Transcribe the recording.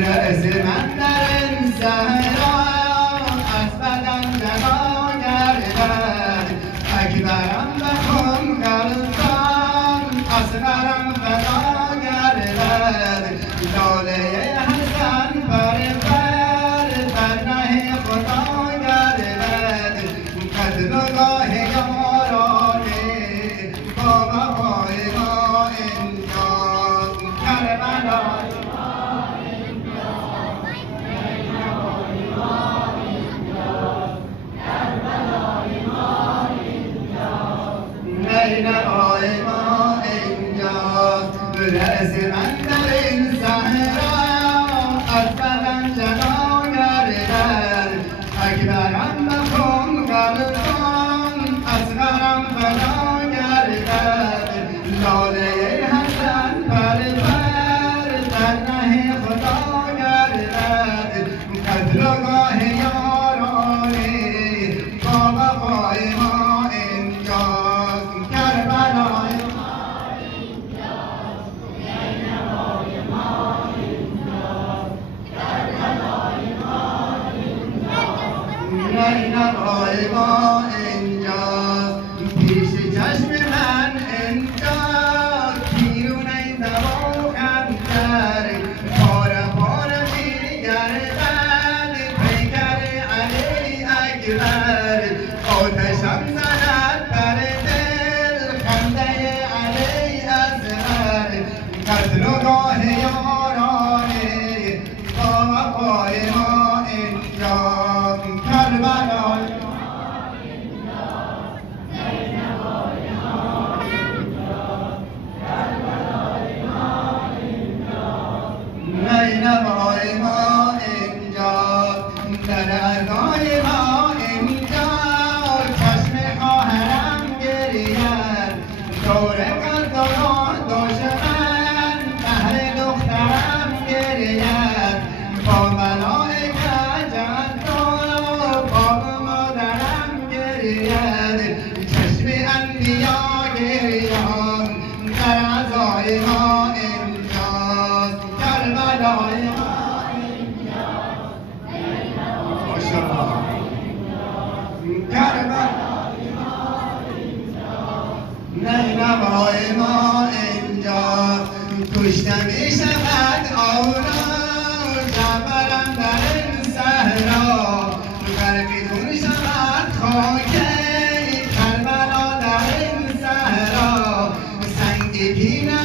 رأس من در این صحرا از بدن جدا گردد اکبرم به خون غلطان اصغرم فدا گردد لاله حسن بر نه خدا گردد قدر و گاه یارانه با وفای ما اینجاست کربلای نینوای ما اینجاست رأس من در این صحرا از بدن جدا گردد اکبرم به خون غلطان اصغرم فدا گردد لاله حسن در نه خدا گردد قدر و گاه یارانه با وفای ما اینجاست کربلای نینوای ما اینجاست پیش چشم من اینجاست بیرون ای زبا و خنجر پاره پاره میگردد پیکر علی اکبر آتشم زند بر دل خنده علی اصغر قتل و گاه یارانه با وفای ما اینجاست کربلای نینوای ما اینجاست در ازای ما اینجاست چشم خواهرم گرید دور قدران دشمن بهر دخترم گرید با ملائکت جد با مادرم گرید چشم انبیا گریان در ازای ما اینجاست کربلای ما اینجاست ماشاءالله کربلای ما اینجاست نینوای ما اینجاست کشته می شود آورا جبرم در این صحرا غرقیدون شود خاک کربلا در این صحرا سنگ پیرم